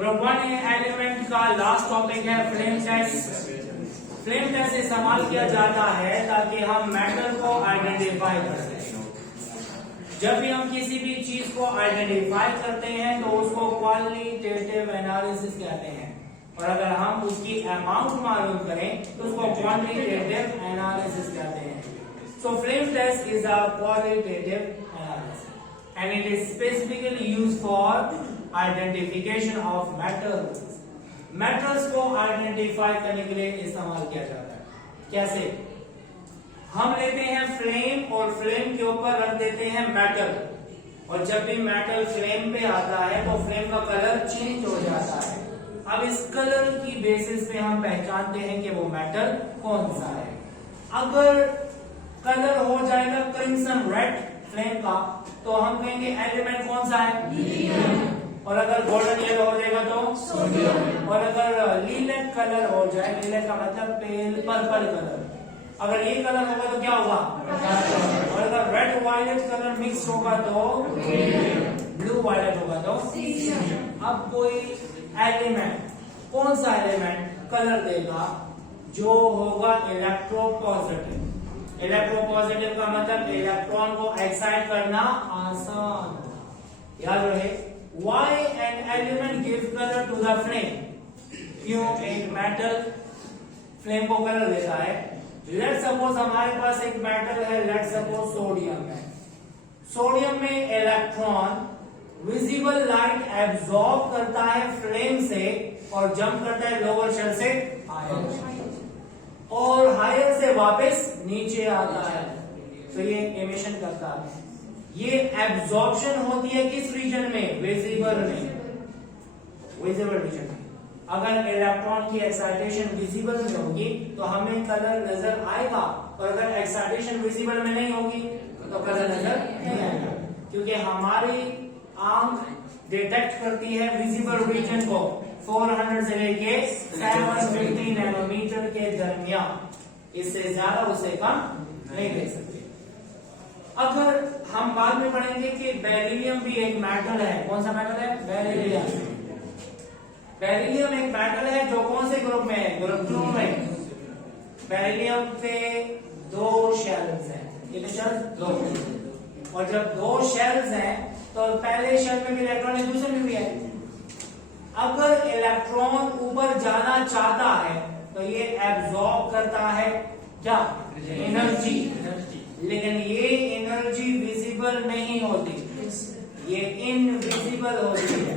Group 1 element का last topic है flame test. Flame test इस्तेमाल किया जाता है ताकि हम मैटर को आइडेंटिफाई कर सकें। जब भी हम किसी भी चीज को आइडेंटिफाई करते हैं तो उसको क्वालिटेटिव एनालिसिस कहते हैं, और अगर हम उसकी अमाउंट मालूम करें तो उसको क्वांटिटेटिव एनालिसिस कहते हैं। So flame test is a qualitative analysis and it is specifically used for identification of metals. Metals को आइडेंटिफाई करने के लिए इस्तेमाल किया जाता है। कैसे? हम लेते हैं फ्लेम और फ्लेम के ऊपर रख देते हैं मेटल, और जब भी मेटल फ्लेम पे आता है तो फ्लेम का कलर चेंज हो जाता है। अब इस कलर की बेसिस पे हम पहचानते हैं कि वो मेटल कौन सा है। अगर कलर हो जाएगा क्रिम्सन रेड फ्लेम का तो हम कहेंगे एलिमेंट कौन सा है, और अगर गोल्डन येलो हो जाएगा तो सोडियम, और अगर लीलेट कलर हो जाए, लीलेट का मतलब पेल पर्पल कलर, अगर ये कलर होगा तो क्या होगा, और अगर रेड वायलेट कलर मिक्स होगा तो ब्लू वायलेट होगा तो। अब कोई एलिमेंट कौन सा एलिमेंट कलर देगा जो होगा इलेक्ट्रोपॉजिटिव। इलेक्ट्रोपॉजिटिव का मतलब इलेक्ट्रॉन को एक्साइट करना आसान। याद रहे, why an element give color to the flame? क्यों एक मेटल फ्लेम को कलर देता है? लेट सपोज हमारे पास एक मेटल है, लेट सपोज सोडियम है। सोडियम में इलेक्ट्रॉन विजिबल लाइट एब्सॉर्ब करता है फ्लेम से और जंप करता है लोअर शेल से हायर, और हायर से वापस नीचे आता है, तो ये एमिशन करता है। ये एब्जॉर्प्शन होती है किस रीजन में? विजिबल में, विजिबल रीजन में। अगर इलेक्ट्रॉन की एक्साइटेशन विजिबल में होगी तो हमें कलर नजर आएगा, और अगर एक्साइटेशन विजिबल में नहीं होगी तो कलर नजर नहीं आएगा, क्योंकि हमारी आंख डिटेक्ट करती है विजिबल रीजन को 400 से लेके 750 नैनोमीटर के दरमियान, इससे ज्यादा उससे कम नहीं देख सकते। अगर हम बाद में पढ़ेंगे कि बेरिलियम भी एक मेटल है। कौन सा मेटल है? बेरिलियम। बेरिलियम एक मेटल है जो कौन से ग्रुप में है? ग्रुप 2 में। बेरिलियम पे 2 शेल्स हैं। कितने शेल्स? 2। और जब 2 शेल्स हैं तो पहले शेल में भी इलेक्ट्रॉन है, दूसरे में भी है। अगर इलेक्ट्रॉन ऊपर जाना चाहता है तो ये एब्सॉर्ब करता है क्या? एनर्जी। लेकिन ये एनर्जी विजिबल नहीं होती, ये इनविजिबल होती है।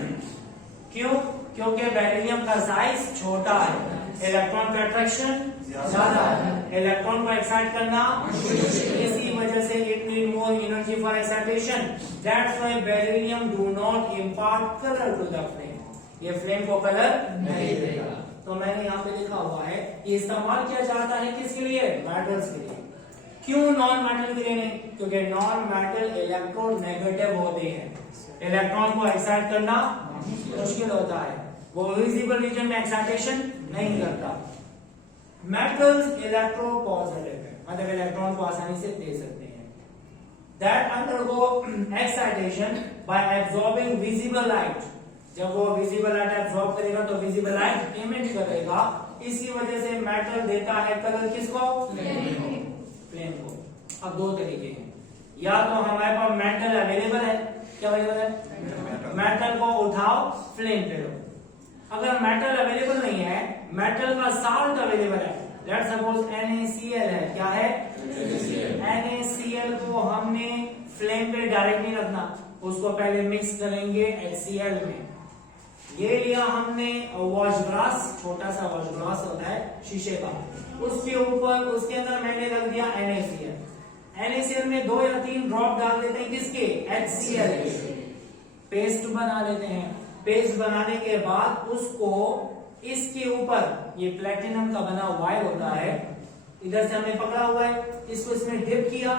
क्यों? क्योंकि बेरिलियम का साइज छोटा है, इलेक्ट्रॉन का अट्रैक्शन ज्यादा है, इलेक्ट्रॉन को एक्साइट करना, इसी वजह से it need more energy for excitation. That's why beryllium do not impart colour to the flame. ये फ्लेम को कलर नहीं देगा। तो मैंने यहाँ पे लिखा हुआ है, ये इस्तेमाल किया जाता है किसके लिए? मेटल्स के लिए। क्यों नॉन मेटल के लिए नहीं? क्योंकि नॉन मेटल इलेक्ट्रोनेगेटिव होते हैं, इलेक्ट्रॉन को एक्साइट करना मुश्किल होता है, वो विजिबल रीजन में एक्साइटेशन नहीं करता। मेटल्स इलेक्ट्रोपॉजिटिव है, मतलब इलेक्ट्रॉन को आसानी से दे सकते हैं। That undergo excitation by absorbing visible light. जब वो विजिबल लाइट एब्सॉर्ब करेगा तो विजिबल लाइट इमिट करेगा, इसी वजह से मेटल देता है कलर किसको? फ्लेम को। अब 2 तरीके हैं, या तो हमारे पास मेटल अवेलेबल है, क्या अवेलेबल है? मेटल को उठाओ, फ्लेम पे लो। अगर मेटल अवेलेबल नहीं है, मेटल का साल्ट अवेलेबल है, लेट्स सपोज NaCl है, क्या है? NaCl को हमने फ्लेम पे डायरेक्ट नहीं रखना, उसको पहले मिक्स करेंगे HCl में। ये लिया हमने वॉश ग्लास, छोटा सा वॉश ग्लास होता है शीशे का, उसके ऊपर उसके अंदर मैंने रख दिया NaCl। NaCl में 2 या 3 ड्रॉप डाल देते हैं किसके? HCl के। पेस्ट बना लेते हैं। पेस्ट बनाने के बाद उसको इसके ऊपर, ये प्लेटिनम का बना वायर होता है, इधर से हमने पकड़ा हुआ है, इसको इसमें डिप किया,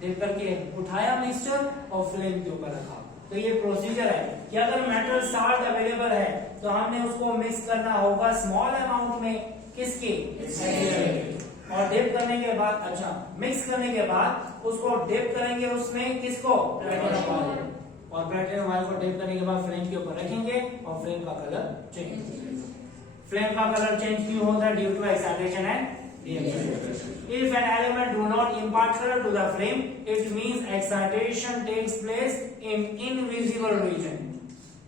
डिप करके उठाया मिक्सचर और फ्लेम के ऊपर रखा। तो ये प्रोसीजर है कि अगर मेटल साल्ट अवेलेबल है तो हमने उसको मिक्स करना होगा स्मॉल अमाउंट में, किसके? और डिप करने के बाद, अच्छा मिक्स करने के बाद उसको डिप करेंगे उसमें, किसको? प्लेटिनम वाले। और प्लेटिनम वायर को डिप करने के बाद फ्लेम के ऊपर रखेंगे और फ्लेम का कलर चेंज। फ्लेम का कलर चेंज क्यों होता है? Due to excitation and reaction. If an element do not impart color to the flame, it means excitation takes place in invisible region.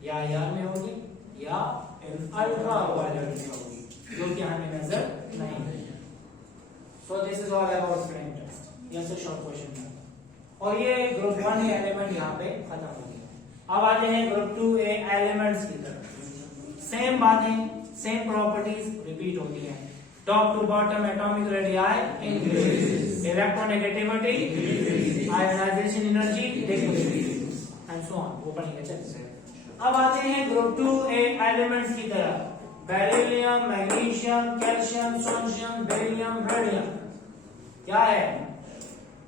या यार में होगी या इन अल्ट्रावायलेट में होगी, जो कि हमें नजर नहीं है। So this is all about flame test. यह से शॉर्ट क्वेश्चन था और ये ग्रुप 1 एलिमेंट यहाँ पे खत्म हो गया। अब आते हैं ग्रुप 2A एलिमेंट्स की तरफ। सेम बातें, सेम प्रॉपर्टीज रिपीट होती हैं। Top to bottom atomic radii increase, electronegativity increase, ionization energy decrease and so on. वो पढ़ेंगे। चलिए अब आते हैं ग्रुप 2A एलिमेंट्स की तरफ। Beryllium, magnesium, calcium, sodium, beryllium, radium. क्या है?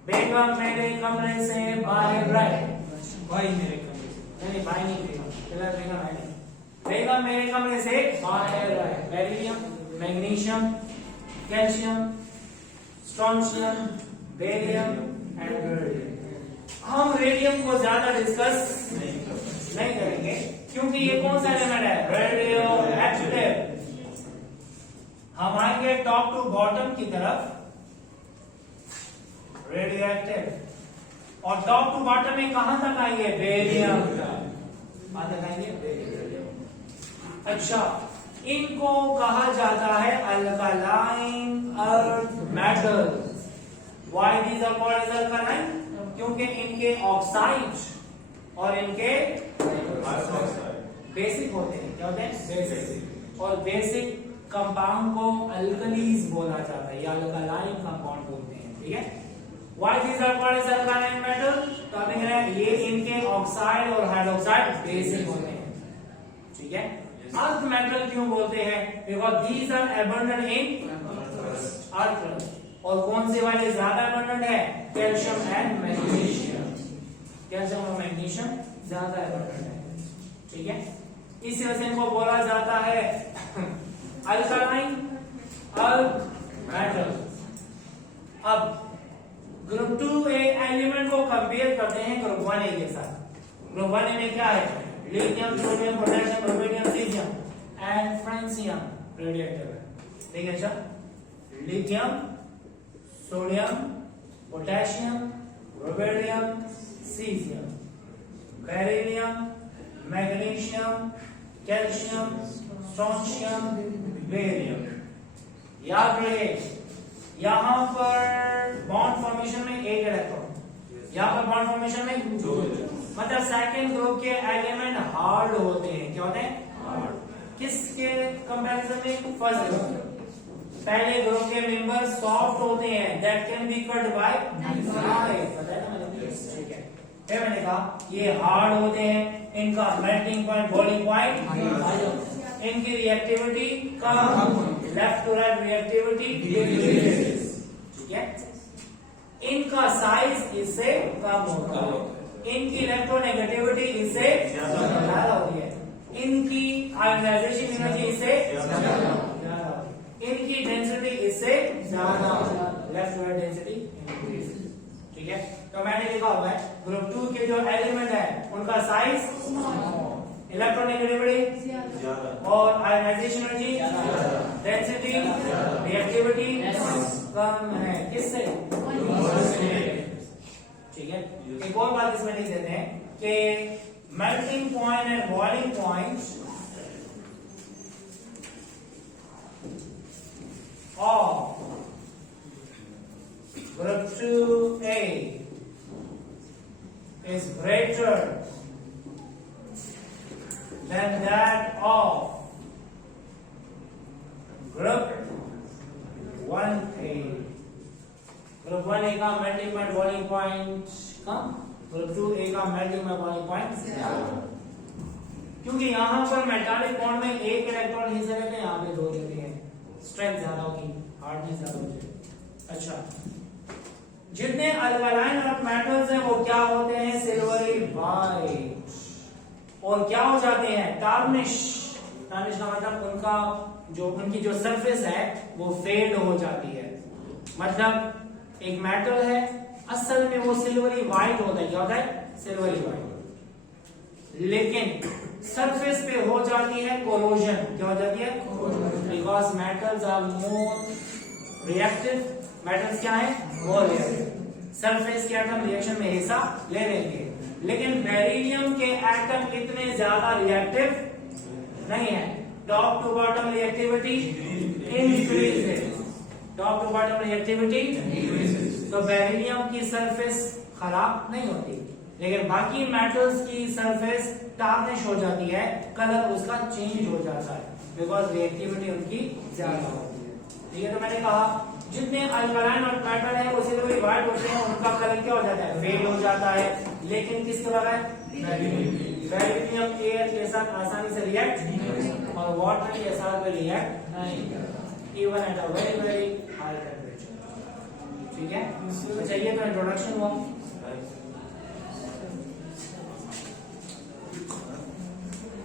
बेगम मेरे कमरे से बाहर रहे। भाई मेरे कमरे से नहीं, भाई नहीं, बेगम है नहीं। बेगम मेरे कमरे से बाहर रहे। Beryllium, magnesium, calcium, strontium, barium and radium. हम रेडियम को ज्यादा डिस्कस नहीं करेंगे क्योंकि ये कौन सा एलिमेंट है? Radio active. हम आएंगे टॉप टू बॉटम की तरफ। रेडियो एक्टिव और टॉप टू बॉटम में कहां तक आएंगे? बेरियम तक आएंगे। बेरियम। अच्छा, इनको कहा जाता है alkaline earth metals. Why these are called as alkaline? क्योंकि इनके ऑक्साइड और इनके बेसिक होते हैं। क्या होते हैं? बेसिक। और बेसिक कंपाउंड को अल्कलीज बोला जाता है या अल्कलाइन कंपाउंड बोलते हैं। ठीक है। Why these are called as alkaline metal? तो आप देख रहे हैं ये इनके ऑक्साइड और हाइड्रोक्साइड बेसिक होते हैं। ठीक है। अर्थ मेटल क्यों बोलते हैं? Because these are abundant in earth. और कौन से वाले ज्यादा अबंडेंट है? Calcium and magnesium. कैल्शियम और मैग्नीशियम ज्यादा अबंडेंट है। ठीक है। इस वजह से इनको बोला जाता है अल्कलाइन अर्थ मेटल। अब ग्रुप 2A एलिमेंट को कंपेयर करते हैं ग्रुप 1A के साथ। ग्रुप 1A में क्या है? Lithium, sodium, potassium, rubidium, caesium and francium radiative है। ठीक है। अच्छा, lithium, sodium, potassium, rubidium, caesium, beryllium, magnesium, calcium, strontium, barium. याद रहे यहां पर बॉन्ड फॉर्मेशन में एक इलेक्ट्रॉन, यहां पर बॉन्ड फॉर्मेशन में दो। मतलब सेकंड ग्रुप के एलिमेंट हार्ड होते हैं। क्या होते हैं? हार्ड। किसके कंपैरिजन में? First group. पहले ग्रुप के मेंबर सॉफ्ट होते हैं, that can be cut by knife. पता है ना मैंने? ठीक है। फिर मैंने कहा ये हार्ड होते हैं, इनका मेल्टिंग पॉइंट, बॉइलिंग पॉइंट, इनकी रिएक्टिविटी कम, left to right reactivity decrease. ठीक है। इनका साइज इससे कम होता है, इनकी इलेक्ट्रोनेगेटिविटी इससे ज्यादा होती है, इनकी आयोनाइजेशन एनर्जी इससे ज्यादा, इनकी डेंसिटी इससे ज्यादा, left to right density increase. ठीक है। तो मैंने लिखा हुआ है ग्रुप 2 के जो एलिमेंट है उनका साइज, इलेक्ट्रोनेगेटिविटी और आयोनाइजेशन एनर्जी, डेंसिटी, रिएक्टिविटी कम है। किससे? ठीक है। एक और बात इसमें लिख देते हैं कि melting point and boiling point of group 2A is greater than that of group 1A। Group 1A का मेल्टिंग पॉइंट बॉइलिंग पॉइंट कम, ग्रुप 2A का मेल्टिंग पॉइंट बॉइलिंग पॉइंट ज्यादा। क्योंकि यहां पर मेटालिक बॉन्ड में एक इलेक्ट्रॉन हिस्सा रहते हैं, यहाँ पे दो रहते हैं, स्ट्रेंथ ज्यादा होगी, हार्डनेस ज्यादा होगी। अच्छा, जितने अल्कलाइन अर्थ मेटल्स हैं वो क्या होते हैं? Silvery white. और क्या हो जाते हैं? टार्निश। टार्निश का मतलब उनका उनकी जो सरफेस है वो फेड हो जाती है। मतलब एक मेटल है, असल में वो सिल्वरी व्हाइट होता है। क्या होता है? Silvery white. लेकिन सरफेस पे हो जाती है कोरोजन। क्या हो जाती है? Because metals are more reactive. Metals क्या है? More reactive. सरफेस के एटम रिएक्शन में हिस्सा ले लेंगे, लेकिन बेरिलियम के एटम इतने ज्यादा रिएक्टिव नहीं है। Top to bottom reactivity increases. Top to bottom reactivity, तो बेरिलियम की सरफेस खराब नहीं होती, लेकिन बाकी मेटल्स की सरफेस टार्निश हो जाती है, कलर उसका चेंज हो जाता है, बिकॉज रिएक्टिविटी उनकी ज्यादा होती है। ठीक है, तो मैंने कहा जितने अल्कलाइन और मेटल है उसी में वाइट होते हैं, उनका कलर क्या हो जाता है? फेड हो जाता है। लेकिन किसके बगैर? बेरिलियम एयर के साथ आसानी से रिएक्ट और वाटर के साथ भी रिएक्ट नहीं, even at a very very high temperature. ठीक है, अच्छा ये तो इंट्रोडक्शन हुआ।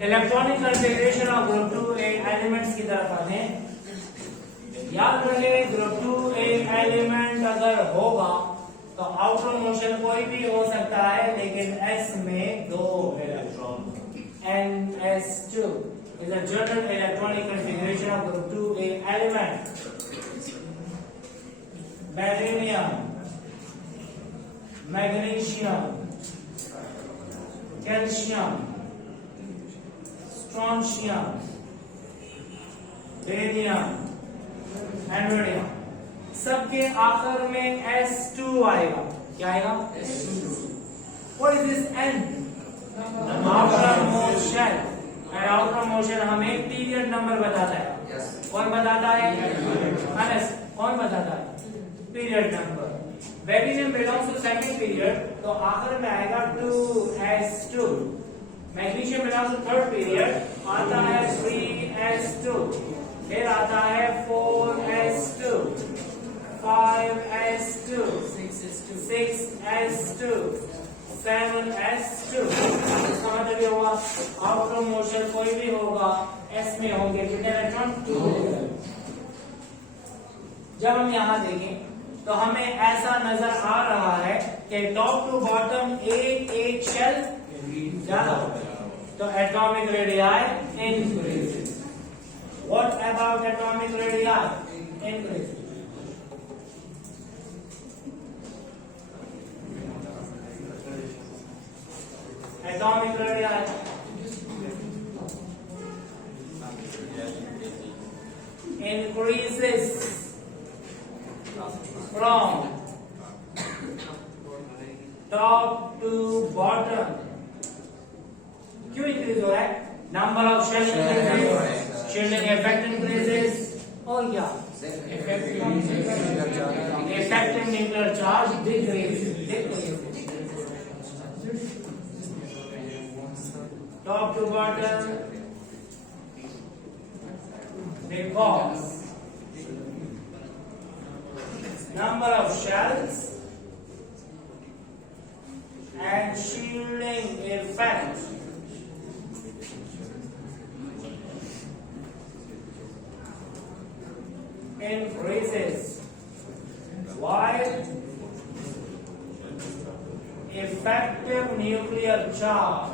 Electronic configuration of group 2A elements की तरफ आते हैं। याद रहे ग्रुप 2A एलिमेंट अगर होगा तो आउटर मोशन कोई भी हो सकता है, लेकिन S में 2 electron. NS2 is a general electronic configuration of group 2A element. Beryllium, magnesium, calcium, strontium, barium, एनोडियम, सबके आखिर में S2 आएगा। क्या आएगा? What is this N? Outer motion. और आउटर मोशन हमें पीरियड नंबर बताता है। कौन बताता है? अनस। कौन बताता है? Period number. Beryllium belongs to second period, तो आखिर में आएगा 2S2। Magnesium belongs to third period, आता है 3S2। फिर आता है 4S2, 5S2, 6S2, 7S2। इसका मतलब ये होगा आउटर मोशन कोई भी होगा, S में होंगे कितने इलेक्ट्रॉन? 2। जब हम यहाँ देखें तो हमें ऐसा नजर आ रहा है कि टॉप टू बॉटम एक शेल ज्यादा होगा, तो atomic radii increase. What about atomic radii? Increase. Atomic radii increases from top to bottom. क्यों इंक्रीज हो रहा है? Number of shell increases, shielding effect increases, और क्या? Effective nuclear charge decreases. Top to bottom, because number of shells and shielding effect increases while effective nuclear charge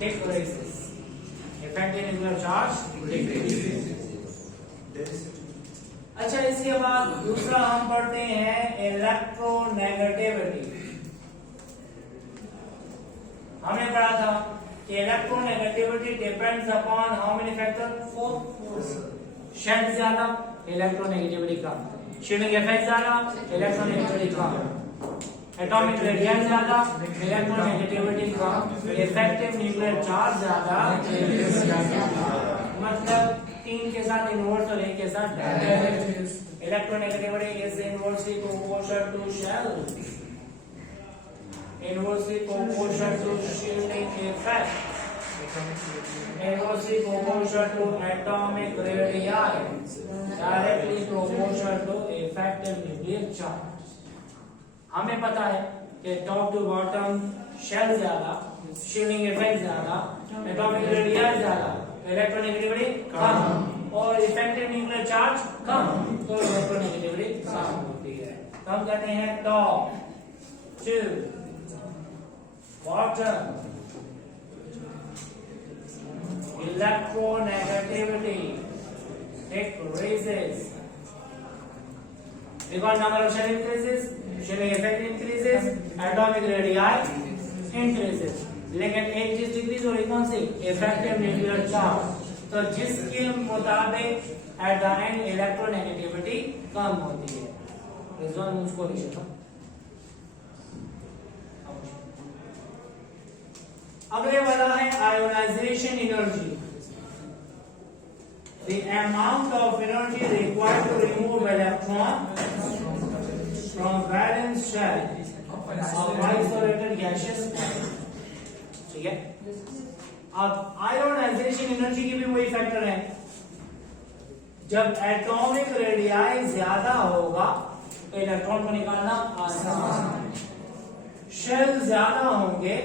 decreases. Effective nuclear charge decreases. अच्छा, इसके बाद दूसरा हम पढ़ते हैं electronegativity. हमने पढ़ा था कि electronegativity depends upon how many factor? 4। Shell ज्यादा, इलेक्ट्रोनेगेटिविटी कम। शील्डिंग इफेक्ट ज्यादा, इलेक्ट्रोनेगेटिविटी कम। एटॉमिक रेडियस ज्यादा, इलेक्ट्रोनेगेटिविटी कम। इफेक्टिव न्यूक्लियर चार्ज ज्यादा, मतलब 3 के साथ इनवर्स और 1 के साथ direct. Electronegativity is inversely proportional to shell, inversely proportional to shielding effect, inversely proportional to atomic radii, directly proportional to effective nuclear charge. हमें पता है कि टॉप टू बॉटम शेल ज्यादा, शील्डिंग इफेक्ट ज्यादा, एटॉमिक रेडियस ज्यादा, electronegativity कम और effective nuclear charge कम, तो electronegativity कम होती है। तो हम कहते हैं top to bottom electronegativity decreases because number of shell increases, shelling effect increases, atomic radii increases. लेकिन एक चीज डिक्रीज हो रही कौन सी? Effective nuclear charge. तो जिसके मुताबिक एट द एंड इलेक्ट्रोनेगेटिविटी कम होती है। रिजल्ट मुझको लिखा। अगले वाला है ionization energy. The amount of energy required to remove electron from valence shell of isolated gaseous atom. ठीक है। अब आयोनाइजेशन एनर्जी की भी वही फैक्टर है। जब एटॉमिक रेडियाई ज्यादा होगा तो इलेक्ट्रॉन को निकालना आसान, शेल ज्यादा होंगे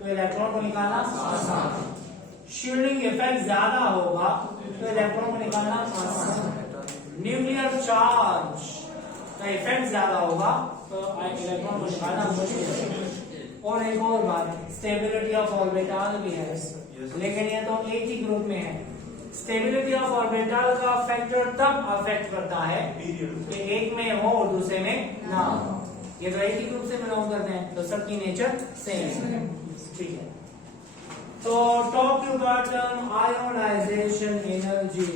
तो इलेक्ट्रॉन को निकालना आसान, शील्डिंग इफेक्ट ज्यादा होगा तो इलेक्ट्रॉन को निकालना आसान, न्यूक्लियर चार्ज का इफेक्ट ज्यादा होगा तो इलेक्ट्रॉन को निकालना मुश्किल है। और एक और बात, स्टेबिलिटी ऑफ ऑर्बिटल भी है, लेकिन ये तो एक ही ग्रुप में है। स्टेबिलिटी ऑफ ऑर्बिटल का फैक्टर तब अफेक्ट करता है कि एक में हो और दूसरे में ना हो। ये तो एक ही ग्रुप से बिलोंग करते हैं तो सबकी नेचर सेम है। ठीक है, तो top to bottom ionization energy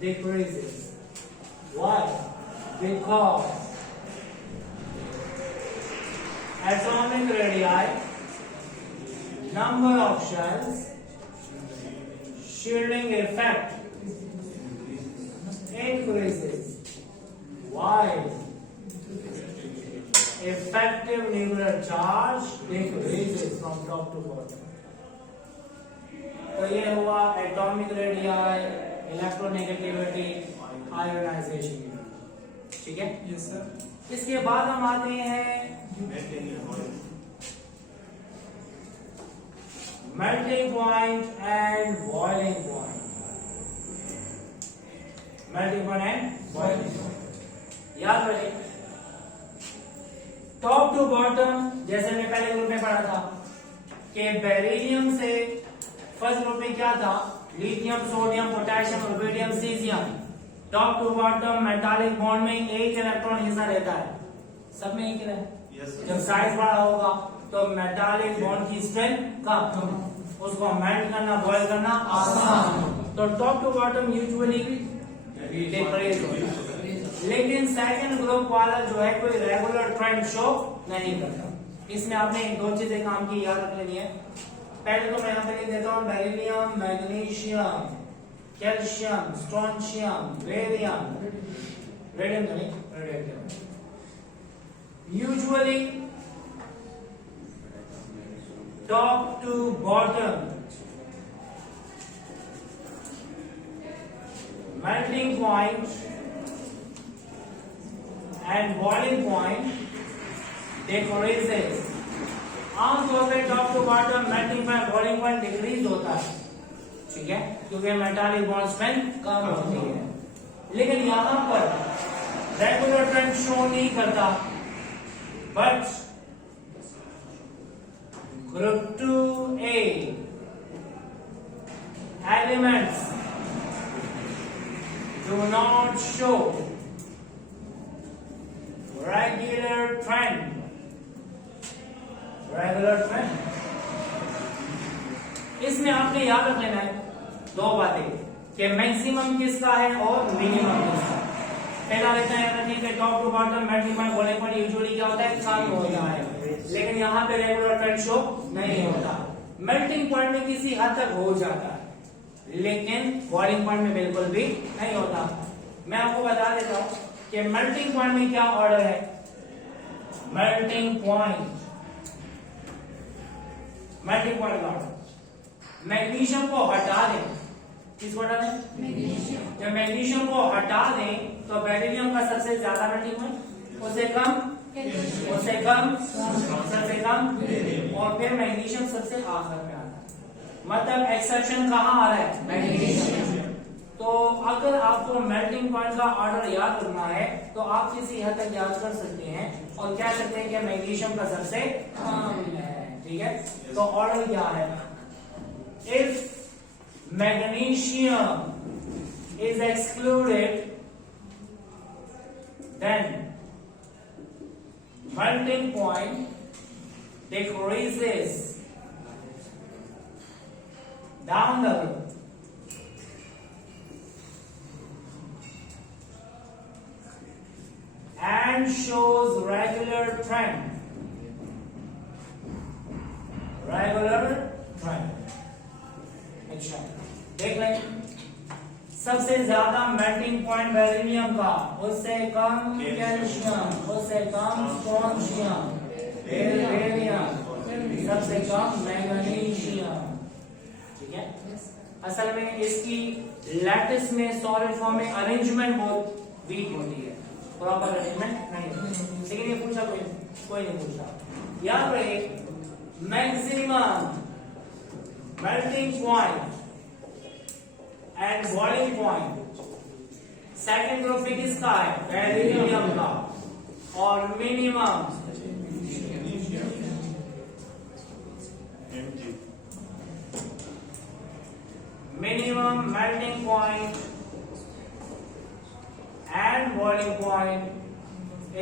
decreases. Why? Because atomic radii, number of shells, shielding effect increases. Why? Effective nuclear charge decreases from top to bottom. तो ये हुआ एटॉमिक रेडियाई, इलेक्ट्रोनेगेटिविटी, आयोनाइजेशन। ठीक है, yes sir. इसके बाद हम आते हैं melting point and boiling point. Melting point and boiling point याद रखें। टॉप टू बॉटम जैसे मैं पहले ग्रुप में पढ़ा था कि बेरिलियम से फर्स्ट ग्रुप में क्या था? Lithium, sodium, potassium, rubidium, caesium. Top to bottom metallic bond में एक इलेक्ट्रॉन हिस्सा रहता है, सब में एक ही है। जब साइज बड़ा होगा तो मेटालिक बॉन्ड की स्ट्रेंथ कम, उसको मेल्ट करना, बॉयल करना आसान। तो top to bottom usually decrease होता है, लेकिन सेकंड ग्रुप वाला जो है कोई रेगुलर ट्रेंड शो नहीं करता। इसमें आपने एक दो चीजें काम की याद रख लेनी है। पहले तो मैं यहाँ पे लिख देता हूँ beryllium, magnesium, calcium, strontium, radium, radium तो नहीं, radium. Usually top to bottom melting point and boiling point decreases. आमतौर पे top to bottom melting point, boiling point decrease होता है, ठीक है, क्योंकि मेटालिक बॉन्ड स्ट्रेंथ कम होती है। लेकिन यहां पर रेगुलर ट्रेंड शो नहीं करता, but group 2A elements do not show regular trend. इसमें आपने याद रख लेना है दो बातें कि मैक्सिमम किसका है और मिनिमम किसका है। पहला रहता है कि top to bottom melting point, boiling point usually क्या होता है? कम होता है, लेकिन यहाँ पे रेगुलर ट्रेंड शो नहीं होता। मेल्टिंग पॉइंट में किसी हद तक हो जाता है, लेकिन बॉइलिंग पॉइंट में बिल्कुल भी नहीं होता। मैं आपको बता देता हूं कि मेल्टिंग पॉइंट में क्या ऑर्डर है। मेल्टिंग पॉइंट का ऑर्डर, मैग्नीशियम को हटा दें। किसको हटा दें? मैग्नीशियम। जब मैग्नीशियम को हटा दें तो बेरिलियम का सबसे ज्यादा मेल्टिंग पॉइंट, उससे कम, सबसे कम, और फिर मैग्नीशियम सबसे आखिर में आता है। मतलब एक्सेप्शन कहाँ आ रहा है? मैग्नीशियम। तो अगर आपको मेल्टिंग पॉइंट का ऑर्डर याद रखना है तो आप किसी हद तक याद कर सकते हैं और कह सकते हैं कि मैग्नीशियम का सबसे कम है। ठीक है, तो ऑर्डर क्या है? If magnesium is excluded, then melting point decreases down the road. And shows regular trend. अच्छा, देख लें, सबसे ज्यादा मेल्टिंग पॉइंट बेरिलियम का, उससे कम कैल्शियम, उससे कम स्ट्रोंशियम, बेरिलियम, सबसे कम मैग्नीशियम। ठीक है, असल में इसकी लैटिस में सॉलिड फॉर्म में अरेंजमेंट बहुत वीक होती है, प्रॉपर अरेंजमेंट नहीं होती। लेकिन ये पूछा कोई नहीं पूछा। याद रहे, maximum melting point and boiling point second group में किसका है? बेरिलियम का। और minimum melting point and boiling point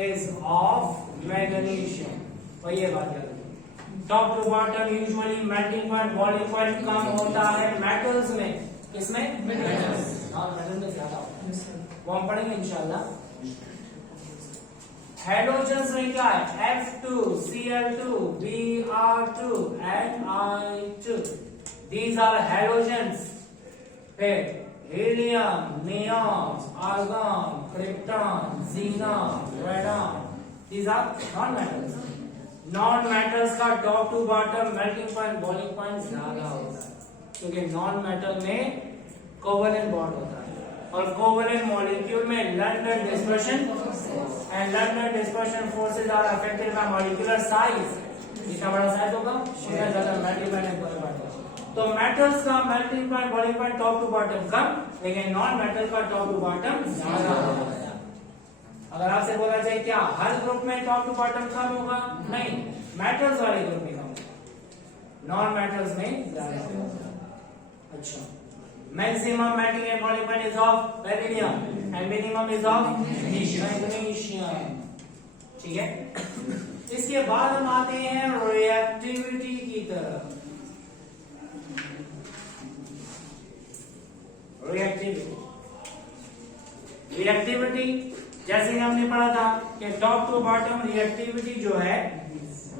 is of magnesium. तो ये बात याद रखिए, top to bottom usually melting point boiling point कम होता है मेटल्स में। किसमें? मेटल्स। हाँ, मेटल में ज्यादा होता है, वो हम पढ़ेंगे इंशाल्लाह। हाइड्रोजन्स में क्या है? F2, Cl2, Br2 and I2. These are halogens. फिर helium, neon, argon, krypton, xenon, radon, these are non-metals. Non-metals का top to bottom melting point boiling point ज्यादा होता है, क्योंकि नॉन मेटल में कोवेलेंट बॉन्ड होता है और कोवेलेंट मॉलिक्यूल में London dispersion and London dispersion forces are affected by molecular size. जितना बड़ा साइज होगा उतना ज्यादा मेल्टिंग पॉइंट बढ़ेगा। तो मेटल्स का melting point boiling point top to bottom कम, लेकिन नॉन मेटल का टॉप टू बॉटम ज्यादा होगा। अगर आपसे बोला जाए क्या हर ग्रुप में टॉप टू बॉटम कम होगा? नहीं, मेटल्स वाले ग्रुप में कम होगा, नॉन मेटल्स में ज्यादा होगा। अच्छा, maximum melting and boiling point is of beryllium and minimum is of magnesium. ठीक है, इसके बाद हम आते हैं रिएक्टिविटी की तरफ। रिएक्टिविटी जैसे हमने पढ़ा था कि टॉप टू बॉटम रिएक्टिविटी जो है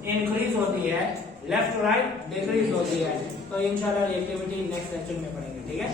इंक्रीज होती है, लेफ्ट टू राइट डिक्रीज होती है। तो इंशाल्लाह रिएक्टिविटी नेक्स्ट लेक्चर में पढ़ेंगे। ठीक है।